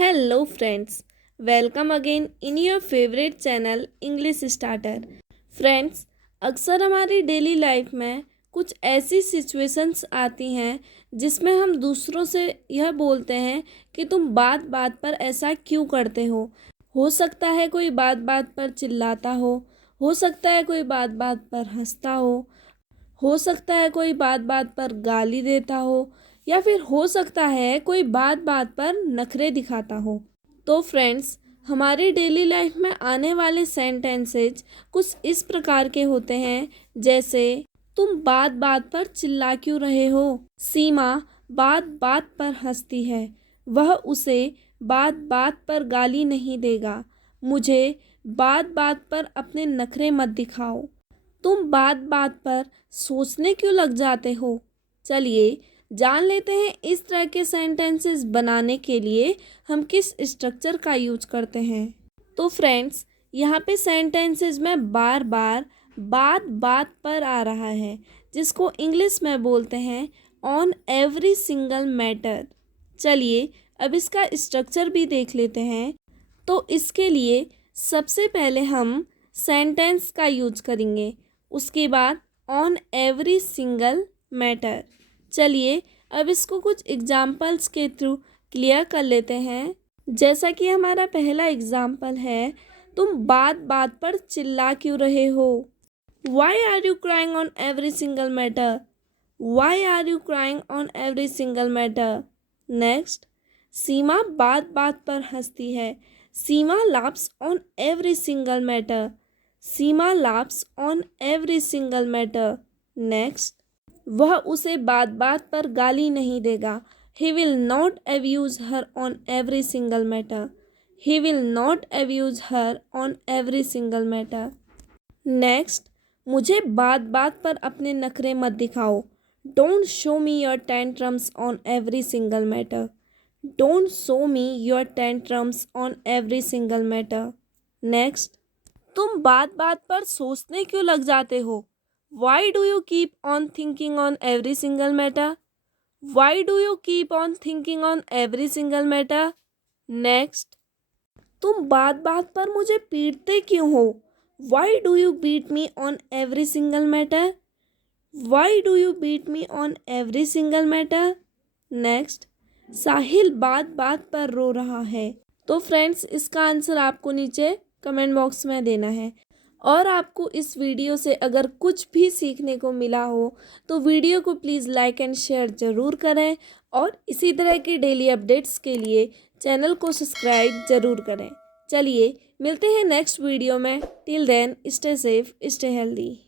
Hello friends, welcome again in your favorite channel English Starter. Friends, अक्सर हमारी daily life में कुछ ऐसी सिचुएशंस आती हैं जिसमें हम दूसरों से यह बोलते हैं कि तुम बात बात पर ऐसा क्यों करते हो सकता है कोई बात बात पर चिल्लाता हो सकता है कोई बात बात पर हंसता हो सकता है कोई बात बात पर गाली देता हो या फिर हो सकता है कोई बात बात पर नखरे दिखाता हो। तो फ्रेंड्स, हमारी डेली लाइफ में आने वाले सेंटेंसेज कुछ इस प्रकार के होते हैं, जैसे तुम बात बात पर चिल्ला क्यों रहे हो, सीमा बात बात पर हंसती है, वह उसे बात बात पर गाली नहीं देगा, मुझे बात बात पर अपने नखरे मत दिखाओ, तुम बात बात पर सोचने क्यों लग जाते हो। चलिए जान लेते हैं इस तरह के सेंटेंसेस बनाने के लिए हम किस स्ट्रक्चर का यूज करते हैं। तो फ्रेंड्स, यहाँ पे सेंटेंसेस में बार बार बात बात पर आ रहा है, जिसको इंग्लिश में बोलते हैं ऑन एवरी सिंगल मैटर। चलिए अब इसका स्ट्रक्चर भी देख लेते हैं। तो इसके लिए सबसे पहले हम सेंटेंस का यूज करेंगे, उसके बाद ऑन एवरी सिंगल मैटर। चलिए अब इसको कुछ एग्जाम्पल्स के थ्रू क्लियर कर लेते हैं। जैसा कि हमारा पहला एग्जाम्पल है, तुम बात बात पर चिल्ला क्यों रहे हो, why are you crying on every single matter, why are you crying on every single matter. Next, Seema बात बात पर हंसती है, Seema laughs on every single matter, Seema laughs on every single matter. Next, वह उसे बात बात पर गाली नहीं देगा, he will not abuse her on every single matter, he will not abuse her on every single matter. Next, मुझे बात बात पर अपने नखरे मत दिखाओ, don't show me your tantrums on every single matter, don't show me your tantrums on every single matter. Next, तुम बात बात पर सोचने क्यों लग जाते हो, why do you keep on thinking on every single matter, why do you keep on thinking on every single matter. Next, तुम बात बात पर मुझे पीटते क्यों हो, why do you beat me on every single matter, why do you beat me on every single matter. Next, Sahil बात बात पर रो रहा है। तो फ्रेंड्स, इसका आंसर आपको नीचे कमेंट बॉक्स में देना है। और आपको इस वीडियो से अगर कुछ भी सीखने को मिला हो तो वीडियो को प्लीज़ लाइक एंड शेयर ज़रूर करें, और इसी तरह की डेली अपडेट्स के लिए चैनल को सब्सक्राइब ज़रूर करें। चलिए मिलते हैं नेक्स्ट वीडियो में। Till then stay safe, stay healthy.